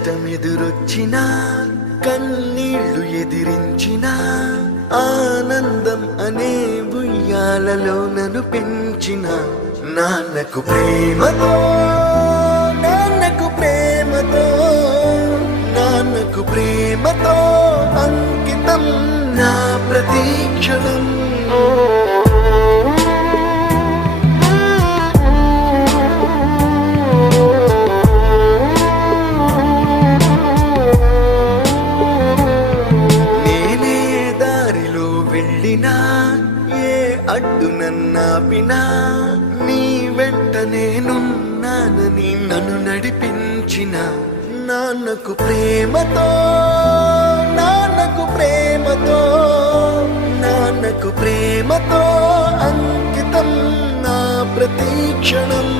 కష్టమెదురొచ్చినా కన్నీళ్లు ఎదిరించినా ఆనందం అనే ఉయ్యాలలో నన్ను పెంచిన నాన్నకు ప్రేమతో నాన్నకు ప్రేమతో నాన్నకు ప్రేమతో అంకితం నా ప్రతీక్షణం. ఏ అడ్డు నన్నాపినా నీ వెంట నేనున్నానని నన్ను నడిపించిన నాన్నకు ప్రేమతో నాన్నకు ప్రేమతో నాన్నకు ప్రేమతో అంకితం నా ప్రతీక్షణం.